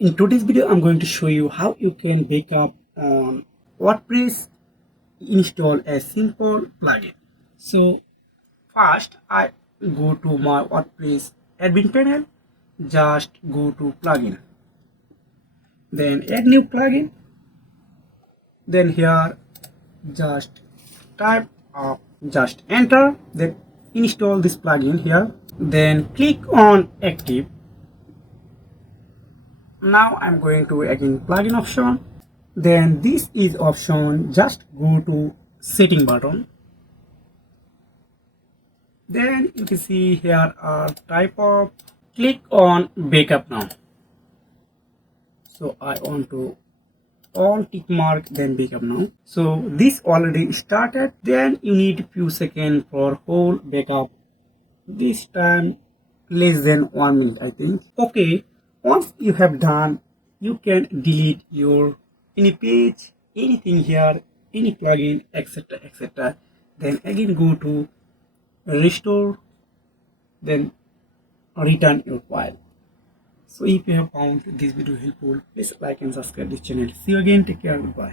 In today's video, I'm going to show you how you can backup WordPress, install a simple plugin. So first, I go to my WordPress admin panel, just go to plugin, then add new plugin, then here just type up, just enter, then install this plugin here, then click on active. Now I'm going to again plugin option, then this is option, just go to setting button, then you can see here are type of, click on backup now. So I want to all tick mark, then backup now. So this already started, then you need few seconds for whole backup, this time less than 1 minute I think. Okay, once you have done, you can delete your any page, anything here, any plugin, etc, etc. Then again go to restore, then return your file. So if you have found this video helpful, please like and subscribe this channel. See you again, take care, goodbye.